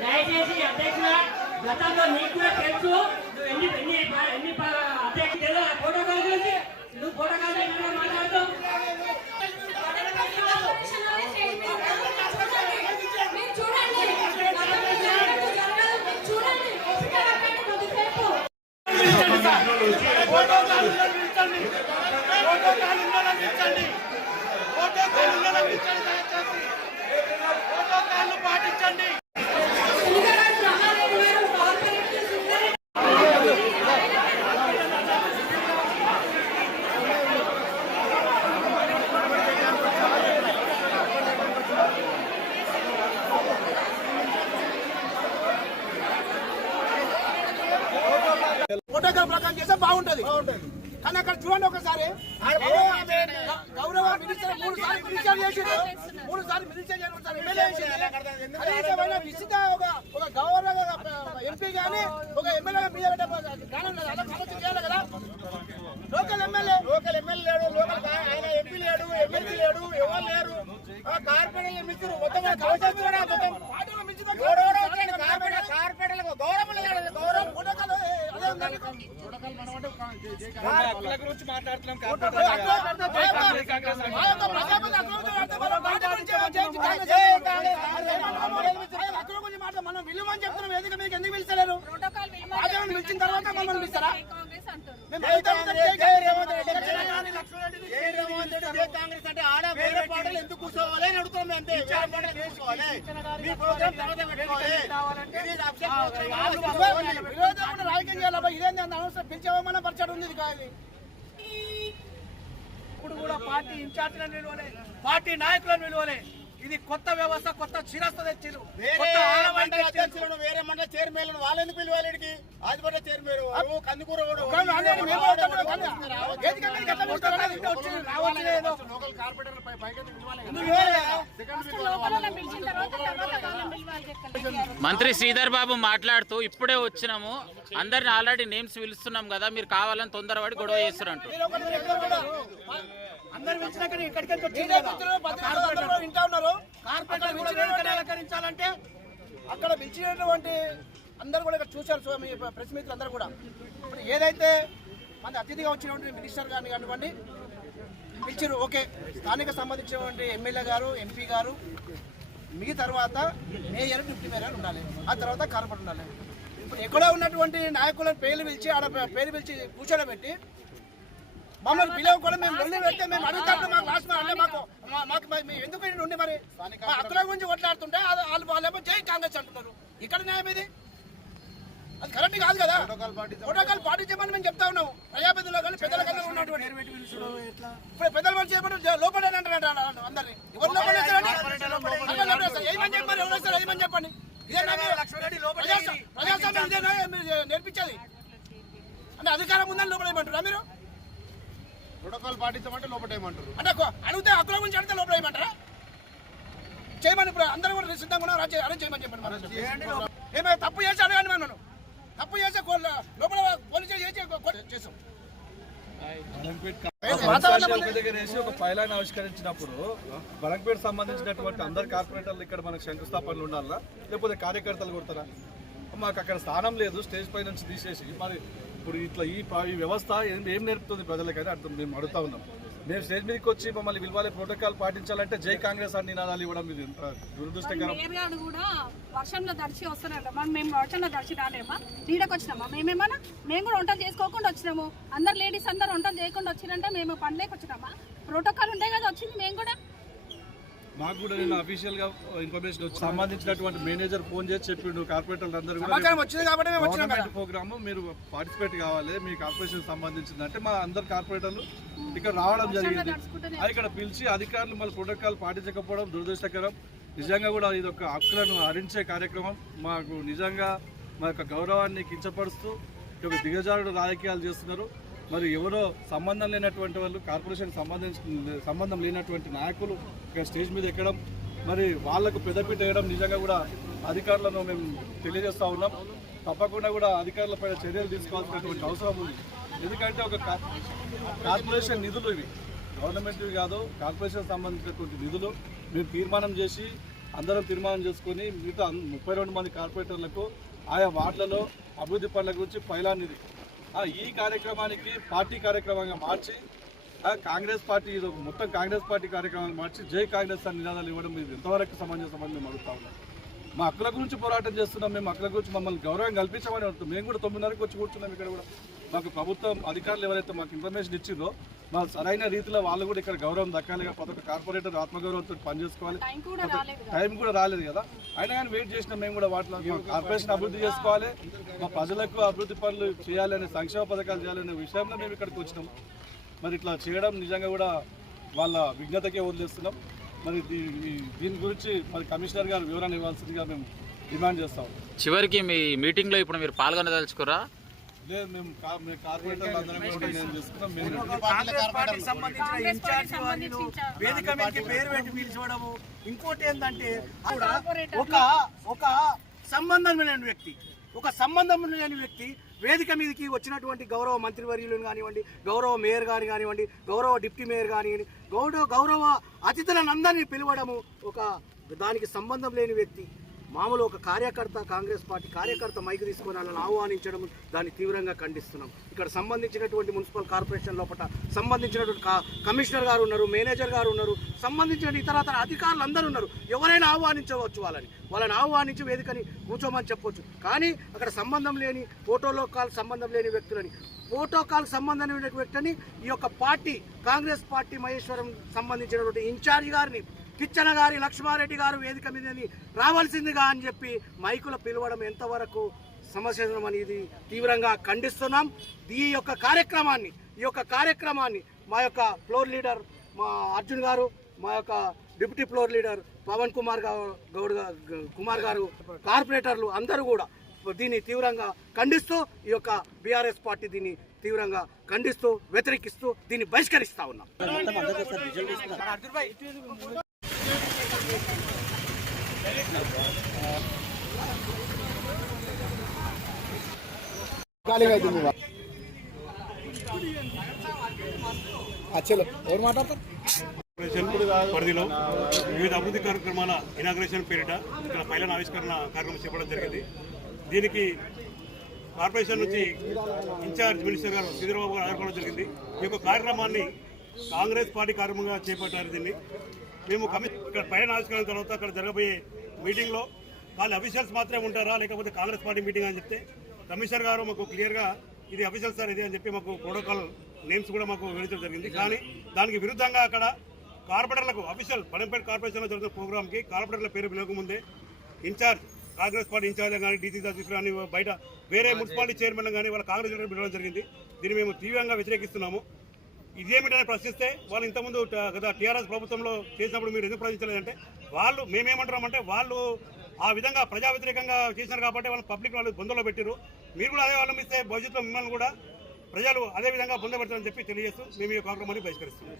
దయచేసి అధ్యక్షుల గతంలో నీకు కూడా తెలుసు నువ్వు ఎన్ని అధ్యక్షుడు ఫోటోకాల్ గురించి నువ్వు ఫోటోకాల్ మాట్లాడుతావు. పాటించండి. ఫోటోగ్రాఫ్ ప్రకారం చేస్తే బాగుంటది. కానీ అక్కడ చూడండి ఒకసారి గౌరవ మినిస్టర్ 3 సార్లు మినిస్టర్ చేసిండు, 3 సార్లు మినిస్టర్ చేసిన ఎమ్మెల్యే చేసిండు. విసిత ఒక గవర్నర్ ఎంపీ కానీ ఒక ఎమ్మెల్యే మీద ఆలోచన చేయాలి కదా. లోకల్ ఎమ్మెల్యే లేడు, లోకల్ ఆయన ఎంపీ లేడు, ఎమ్మెల్యే లేడు, ఎవరు లేరు. కార్పొరేట్ మినిస్టర్ మొత్తం గురించి మాట్లాడుతున్నాం. మనం విలువని చెప్తున్నాం. ఎందుకు మీకు ఎందుకు పిలిచలేరు? పిలిచిన తర్వాత మమ్మల్ని పిలుస్తారా? కాంగ్రెస్ అంటే ఆడ వేరే పాటలు ఎందుకు కూర్చోవాలి అని అడుగుతున్నాం. అంతే రాజకీయం చేయాలి. ఇదేంటి అనవసరం పిలిచేమన్నా పరిచయం ఉంది. ఇది కాదు. ఇప్పుడు కూడా పార్టీ ఇన్ఛార్జ్లను విలువలే, పార్టీ నాయకులను విలువలే. ఇది కొత్త వ్యవస్థ, కొత్త చిరస్త తెచ్చారు. అధ్యక్షులను వేరే మండల చైర్మన్ వాళ్ళెందుకు పిలవాలి? ఆదిపట్ల చైర్మన్ కందుకూర మంత్రి శ్రీధర్ బాబు మాట్లాడుతూ ఇప్పుడే వచ్చినాము, అందరిని ఆల్రెడీ నేమ్స్ పిలుస్తున్నాం కదా, మీరు కావాలని తొందరపడి గొడవ చేస్తున్నారు. అందరు పిలిచినాక ఇక్కడికి వింటా ఉన్నారు. అలంకరించాలంటే అక్కడ పిలిచినటువంటి అందరూ కూడా ఇక్కడ చూశారు. మీ ప్రెస్ మిత్రులు అందరూ కూడా ఇప్పుడు ఏదైతే మన అతిథిగా వచ్చినటువంటి మినిస్టర్ గారిని కానివ్వండి పిలిచారు. ఓకే, స్థానిక సంబంధించినటువంటి ఎమ్మెల్యే గారు, ఎంపీ గారు, మిగతా తర్వాత మేయర్, డిప్యూటీ మేయర్ ఉండాలి. ఆ తర్వాత కార్పొరేటర్ ఉండాలి. ఇప్పుడు ఎక్కడో ఉన్నటువంటి నాయకులను పేర్లు పిలిచి ఆడ పేరు పిలిచి కూర్చోబెట్టి మమ్మల్ని పిలవకుండా మేము వెళ్ళి పెడితే మేము అడుగుతాం. మాకు లాస్ట్ అంటే మాకు ఎందుకు ఉండి మరి అక్కడ గురించి కొట్లాడుతుంటే వాళ్ళేమో జై కాంగ్రెస్ అంటున్నారు. ఇక్కడ న్యాయం ఇది? అది కరెక్ట్ కాదు కదా. ప్రోటోకాల్ పాటించమని మేము చెప్తా ఉన్నాం. ప్రజాప్రతినిధులు కానీ పెద్దల కన్నా ఉన్నటువంటి ఇప్పుడు పెద్దల మనిషి చెప్పడం లోపడే అంటారు అందరినీ. ఎవరు లోపడే ఏమని చెప్పారు? ఎవరు వస్తారు ఏమని చెప్పండి. ప్రజాస్వామ్యం ఇదేనా మీరు నేర్పించేది? అంటే అధికారం ఉందని లోపడేయమంటారా మీరు? ప్రోటోకాల్ పాటించమంటే లోపటేయమంటారు. అంటే అడిగితే హక్కుల గురించి అడిగితే లోపడేయమంటారా? చేయమని ఇప్పుడు అందరూ కూడా సిద్ధంగా ఉన్నారు. అరేంజ్ చేయమని చెప్పండి. ఏమైనా తప్పు చేసి అడగండి. మనం తప్పు చేసే లోపల పోలీసు చేసాం. ఒక పైలాన్ ఆవిష్కరించినప్పుడు బలంపేట సంబంధించినటువంటి అందరు కార్పొరేటర్లు ఇక్కడ మనకు శంకుస్థాపనలు ఉండాలా, లేకపోతే కార్యకర్తలు కొడతారా? మాకు అక్కడ స్థానం లేదు. స్టేజ్ పై నుంచి తీసేసి మరి ఇప్పుడు ఇట్లా ఈ వ్యవస్థ ఏం నేర్పుతుంది ప్రజలకైనా అర్థం మేము అడుగుతా ఉన్నాం. మేము స్టేజ్ మీదకి వచ్చి మమ్మల్ని విలువలే ప్రోటోకాల్ పాటించాలంటే జై కాంగ్రెస్ అని నినాదాలు ఇవ్వడం ఇది ఎంత దురదృష్టకరం. కూడా వర్షంలో దర్శి వస్తున్నారట. మేము వర్షంలో దర్శి రాలేమా? నీడకు వచ్చినామా? మేమేమన్నా మేము కూడా వంటలు చేసుకోకుండా వచ్చినాము. అందరు లేడీస్ అందరు వంటలు చేయకుండా వచ్చినంటే మేము పనిలేక వచ్చినామా? ప్రోటోకాల్ ఉంటే కదా వచ్చింది. మేము కూడా మాకు కూడా నేను అఫీషియల్ గా ఇన్ఫర్మేషన్ వచ్చి సంబంధించినటువంటి మేనేజర్ ఫోన్ చేసి చెప్పిండు కార్పొరేటర్లు అందరూ కూడా గవర్నమెంట్ ప్రోగ్రామ్ మీరు పార్టిసిపేట్ కావాలి, మీ కార్పొరేషన్ సంబంధించిందంటే మా అందరు కార్పొరేటర్లు ఇక్కడ రావడం జరిగింది. ఇక్కడ పిలిచి అధికారులు మళ్ళీ ప్రోటోకాల్ పాటించకపోవడం దురదృష్టకరం. నిజంగా కూడా ఇది ఒక హక్కులను హరించే కార్యక్రమం. మాకు నిజంగా మా యొక్క గౌరవాన్ని కించపరుస్తూ దిగజారుడు రాజకీయాలు చేస్తున్నారు. మరి ఎవరో సంబంధం లేనటువంటి వాళ్ళు, కార్పొరేషన్ సంబంధం లేనటువంటి నాయకులు ఇక్కడ స్టేజ్ మీద ఎక్కడం మరి వాళ్లకు పెద్దపీట వేయడం నిజంగా కూడా అధికారులను మేము తెలియజేస్తూ ఉన్నాం. తప్పకుండా కూడా అధికారులపై చర్యలు తీసుకోవాల్సినటువంటి అవసరం ఉంది. ఎందుకంటే ఒక కార్పొరేషన్ నిధులు ఇవి, గవర్నమెంట్వి కాదు, కార్పొరేషన్ సంబంధించినటువంటి నిధులు మేము తీర్మానం చేసి అందరం తీర్మానం చేసుకొని మిగతా 32 మంది కార్పొరేటర్లకు ఆయా వార్డులలో అభివృద్ధి పనుల గురించి పైలానిది ఈ కార్యక్రమానికి పార్టీ కార్యక్రమంగా మార్చి కాంగ్రెస్ పార్టీ మొత్తం కాంగ్రెస్ పార్టీ కార్యక్రమాన్ని మార్చి జై కాంగ్రెస్ అని నినాదాలు ఇవ్వడం ఇది ఎంతవరకు సమంజసమని మేము అడుగుతా ఉన్నాం. మా హక్కుల గురించి పోరాటం చేస్తున్నాం, మేము హక్కుల గురించి మమ్మల్ని గౌరవం కల్పించమని అడుగుతాం. మేము కూడా 9:30కి వచ్చి కూర్చున్నాం ఇక్కడ కూడా. మాకు ప్రభుత్వం అధికారులు ఎవరైతే మాకు ఇన్ఫర్మేషన్ ఇచ్చిందో మా సరైన రీతిలో వాళ్ళు కూడా ఇక్కడ గౌరవం దక్కాలిగా, ప్రతి ఒక్క కార్పొరేటర్ ఆత్మగౌరవంతో పనిచేసుకోవాలి. టైం కూడా రాలేదు కదా, అయినా కానీ వెయిట్ చేసినాం. మేము కూడా వాటిలో కార్పొరేషన్ అభివృద్ధి చేసుకోవాలి, మా ప్రజలకు అభివృద్ధి పనులు చేయాలనే, సంక్షేమ పథకాలు చేయాలనే విషయంలో మేము ఇక్కడికి వచ్చినాం. మరి ఇట్లా చేయడం నిజంగా కూడా వాళ్ళ విజ్ఞతకే వదిలేస్తున్నాం. మరి దీని గురించి మరి కమిషనర్ గారు వివరణ ఇవ్వాల్సిందిగా మేము డిమాండ్ చేస్తాం. చివరికి మీ మీటింగ్లో ఇప్పుడు మీరు పాల్గొనదలుచుకురా? లేదు, మేము కార్పొరేటర్లు అందరం కూడా నేను చేసుకున్నాం. వేదిక మీదకి పేరు పెట్టి పిలిచడము. ఇంకోటి ఏంటంటే ఒక సంబంధం లేని వ్యక్తి వేదిక మీదకి వచ్చినటువంటి గౌరవ మంత్రివర్యులను కానివ్వండి, గౌరవ మేయర్ గాని కానివ్వండి, గౌరవ డిప్యూటీ మేయర్ కానివ్వండి, గౌరవ అతిథులను అందరినీ పిలవడము. ఒక దానికి సంబంధం లేని వ్యక్తి, మామూలు ఒక కార్యకర్త, కాంగ్రెస్ పార్టీ కార్యకర్త మైకు తీసుకొని వాళ్ళని ఆహ్వానించడం, దాన్ని తీవ్రంగా ఖండిస్తున్నాం. ఇక్కడ సంబంధించినటువంటి మున్సిపల్ కార్పొరేషన్ లోపల సంబంధించినటువంటి కమిషనర్ గారు ఉన్నారు, మేనేజర్ గారు ఉన్నారు, సంబంధించిన ఇతర అధికారులు అందరూ ఉన్నారు. ఎవరైనా ఆహ్వానించవచ్చు, వాళ్ళని ఆహ్వానించి వేదికని కూర్చోమని చెప్పొచ్చు. కానీ అక్కడ సంబంధం లేని ప్రోటోకాల్ సంబంధం లేని వ్యక్తులని, ప్రోటోకాల్ సంబంధం లేని వ్యక్తిని ఈ యొక్క పార్టీ కాంగ్రెస్ పార్టీ మహేశ్వరం సంబంధించినటువంటి ఇన్ఛార్జి గారిని కిచ్చన గారి లక్ష్మారెడ్డి గారు వేదిక మీద రావాల్సిందిగా అని చెప్పి మైకులో పిలవడం ఎంతవరకు సమస్య అనేది తీవ్రంగా ఖండిస్తున్నాం. ఈ యొక్క కార్యక్రమాన్ని మా యొక్క ఫ్లోర్ లీడర్ మా అర్జున్ గారు, మా యొక్క deputy floor leader Pawan Kumar garu, కార్పొరేటర్లు అందరూ కూడా దీన్ని తీవ్రంగా ఖండిస్తూ, ఈ యొక్క బీఆర్ఎస్ పార్టీ దీన్ని తీవ్రంగా ఖండిస్తూ, వ్యతిరేకిస్తూ దీన్ని బహిష్కరిస్తా ఉన్నాం. పరిధిలో వివిధ అభివృద్ధి కార్యక్రమాల ఇనాగ్రేషన్ పేరిట ఇక్కడ పైలన్ ఆవిష్కరణ కార్యక్రమం చేపట్టడం జరిగింది. దీనికి కార్పొరేషన్ నుంచి ఇన్ఛార్జ్ మినిస్టర్ గారు శ్రీధర్బాబు గారు ఆదర్శపడడం జరిగింది. ఈ యొక్క కార్యక్రమాన్ని కాంగ్రెస్ పార్టీ కార్యక్రమంగా చేపట్టారు. దీన్ని మేము ఇక్కడ పైలన్ ఆవిష్కరణ తర్వాత అక్కడ జరగబోయే మీటింగ్లో వాళ్ళు అఫీషియల్స్ మాత్రమే ఉంటారా, లేకపోతే కాంగ్రెస్ పార్టీ మీటింగ్ అని చెప్తే కమిషనర్ గారు మాకు క్లియర్గా ఇది అఫీషియల్ సార్ ఇది అని చెప్పి మాకు ప్రోటోకాల్ నేమ్స్ కూడా మాకు వివరించడం జరిగింది. కానీ దానికి విరుద్ధంగా అక్కడ కార్పొరేటర్లకు అఫీషియల్ పడంపేట కార్పొరేషన్లో జరుగుతున్న ప్రోగ్రామ్కి కార్పొరేటర్ల పేరు పిలవకముందే ఇన్ఛార్జ్ కాంగ్రెస్ పార్టీ ఇన్ఛార్జ్ కానీ డీసీసీ అధ్యక్షులు కానీ బయట వేరే మున్సిపాలిటీ చైర్మన్ కానీ వాళ్ళ కాంగ్రెస్ పిలవడం జరిగింది. దీన్ని మేము తీవ్రంగా వ్యతిరేకిస్తున్నాము. ఇదేమిటని ప్రశ్నిస్తే వాళ్ళు ఇంతకుముందు గత టీఆర్ఎస్ ప్రభుత్వంలో చేసినప్పుడు మీరు ఎందుకు ప్రశ్నించలేదంటే వాళ్ళు మేమేమంటున్నామంటే వాళ్ళు ఆ విధంగా ప్రజా వ్యతిరేకంగా చేసినారు కాబట్టి వాళ్ళు పబ్లిక్ వాళ్ళు బొందలో పెట్టారు. మీరు కూడా అదే వాళ్ళని ఇస్తే భవిష్యత్తులో మిమ్మల్ని కూడా ప్రజలు అదే విధంగా బొంద పెడతారని చెప్పి తెలియజేస్తూ మేము ఈ కార్యక్రమాన్ని బహిష్కరిస్తున్నాం.